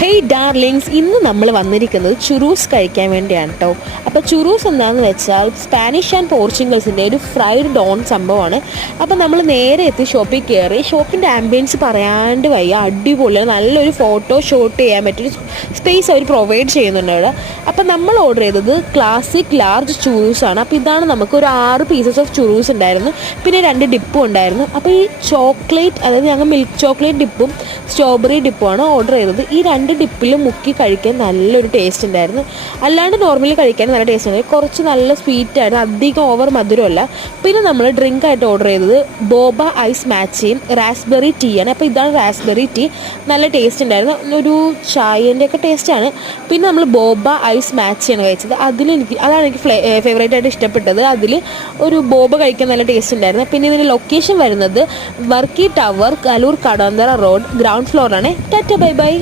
Hey darlings, ഇന്ന് നമ്മൾ വന്നിരിക്കുന്നത് ചുറൂസ് കഴിക്കാൻ വേണ്ടിയാണ് കേട്ടോ. അപ്പോൾ ചുറൂസ് എന്താണെന്ന് വെച്ചാൽ സ്പാനിഷ് ആൻഡ് പോർച്ചുഗൽസിൻ്റെ ഒരു ഫ്രൈഡ് ഡോൺ സംഭവമാണ്. അപ്പോൾ നമ്മൾ നേരെ എത്തി ഷോപ്പിൽ കയറി. ഷോപ്പിൻ്റെ ആംബിയൻസ് പറയാണ്ട് വയ്യ, അടിപൊളിയാണ്. നല്ലൊരു ഫോട്ടോ ഷൂട്ട് ചെയ്യാൻ പറ്റിയൊരു സ്പേസ് അവർ പ്രൊവൈഡ് ചെയ്യുന്നുണ്ട് അവിടെ. അപ്പോൾ നമ്മൾ ഓർഡർ ചെയ്തത് ക്ലാസിക് ലാർജ് ചുറൂസാണ്. അപ്പോൾ ഇതാണ് നമുക്ക് ഒരു 6 പീസസ് ഓഫ് ചുറൂസ് ഉണ്ടായിരുന്നു, പിന്നെ 2 ഡിപ്പും ഉണ്ടായിരുന്നു. അപ്പോൾ ഈ ചോക്ലേറ്റ്, അതായത് ഞങ്ങൾ മിൽക്ക് ചോക്ലേറ്റ് ഡിപ്പും സ്ട്രോബെറി ഡിപ്പുമാണ് ഓർഡർ ചെയ്തത്. ഈ 2 ഡിപ്പിലും മുക്കി കഴിക്കാൻ നല്ലൊരു ടേസ്റ്റ് ഉണ്ടായിരുന്നു. അല്ലാണ്ട് നോർമലി കഴിക്കാൻ നല്ല ടേസ്റ്റ് ഉണ്ടായിരുന്നു. കുറച്ച് നല്ല സ്വീറ്റായിരുന്നു, അധികം ഓവർ മധുരമല്ല. പിന്നെ നമ്മൾ ഡ്രിങ്ക് ആയിട്ട് ഓർഡർ ചെയ്തത് ബോബ ഐസ് മാച്ചയും റാസ്ബെറി ടീ ആണ്. അപ്പോൾ ഇതാണ് റാസ്ബെറി ടീ, നല്ല ടേസ്റ്റ് ഉണ്ടായിരുന്നു, ഒരു ചായൻ്റെയൊക്കെ ടേസ്റ്റാണ്. പിന്നെ നമ്മൾ ബോബ ഐസ് മാച്ചയാണ് കഴിച്ചത്. അതാണ് എനിക്ക് ഫേവറേറ്റ് ആയിട്ട് ഇഷ്ടപ്പെട്ടത്. അതിൽ ഒരു ബോബ കഴിക്കാൻ നല്ല ടേസ്റ്റ് ഉണ്ടായിരുന്നു. പിന്നെ ഇതിൻ്റെ ലൊക്കേഷൻ വരുന്നത് Varkey tower, Kaloor Kadavanthra road, ground ഫ്ലോറാണ്. Tata bye by.